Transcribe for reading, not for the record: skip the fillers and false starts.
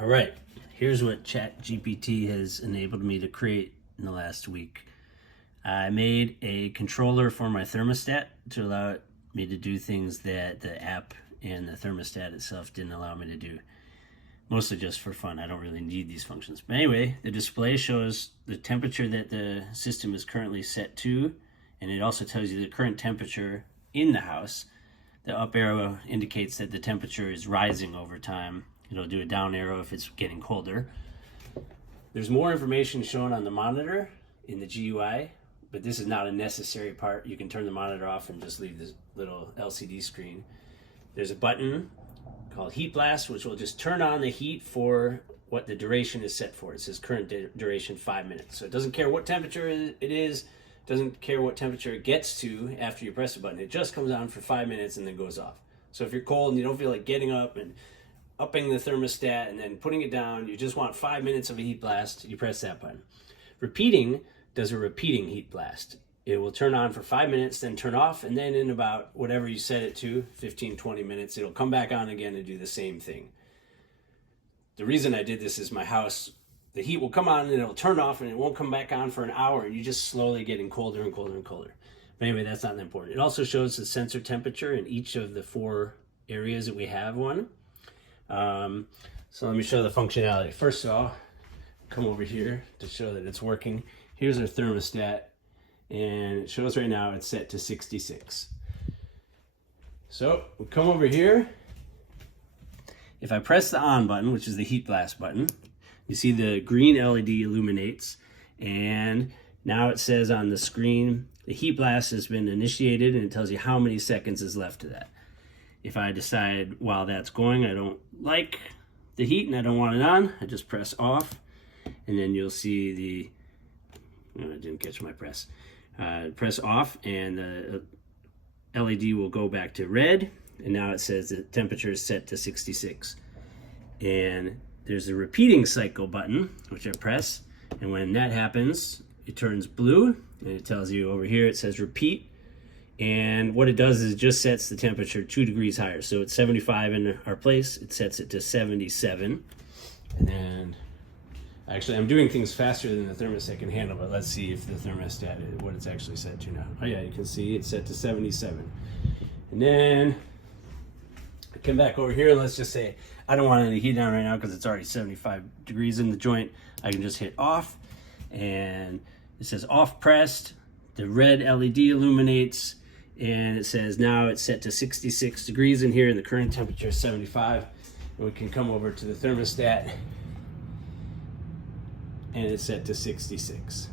All right, here's what ChatGPT has enabled me to create in the last week. I made a controller for my thermostat to allow me to do things that the app and the thermostat itself didn't allow me to do. Mostly just for fun. I don't really need these functions. But anyway, the display shows the temperature that the system is currently set to, and it also tells you the current temperature in the house. The up arrow indicates that the temperature is rising over time. It'll do a down arrow if it's getting colder. There's more information shown on the monitor in the GUI, but this is not a necessary part. You can turn the monitor off and just leave this little LCD screen. There's a button called Heat Blast, which will just turn on the heat for what the duration is set for. It says current duration 5 minutes. So it doesn't care what temperature it is, doesn't care what temperature it gets to after you press the button. It just comes on for 5 minutes and then goes off. So if you're cold and you don't feel like getting up and upping the thermostat and then putting it down, you just want 5 minutes of a heat blast, you press that button. Repeating does a repeating heat blast. It will turn on for 5 minutes, then turn off, and then in about whatever you set it to, 15, 20 minutes, it'll come back on again and do the same thing. The reason I did this is my house, the heat will come on and it'll turn off and it won't come back on for an hour, and you're just slowly getting colder and colder and colder. But anyway, that's not important. It also shows the sensor temperature in each of the 4 areas that we have one. So let me show the functionality. First of all, come over here to show that it's working. Here's our thermostat, and it shows right now it's set to 66. So we come over here. If I press the on button, which is the heat blast button, you see the green LED illuminates, and now it says on the screen, the heat blast has been initiated, and it tells you how many seconds is left of that. If I decide while that's going, I don't like the heat and I don't want it on, I just press off, and then you'll see the, I didn't catch my press. Press off and the LED will go back to red, and now it says the temperature is set to 66. And there's a repeating cycle button, which I press, and when that happens, it turns blue, and it tells you over here, it says repeat. And what it does is it just sets the temperature 2 degrees higher. So it's 75 in our place, it sets it to 77. And then, actually I'm doing things faster than the thermostat can handle, but let's see if the thermostat is what it's actually set to now. Oh yeah, you can see it's set to 77. And then I come back over here, and let's just say I don't want any heat on right now because it's already 75 degrees in the joint. I can just hit off, and it says off pressed. The red LED illuminates, and it says now it's set to 66 degrees in here, and the current temperature is 75. And we can come over to the thermostat, and it's set to 66.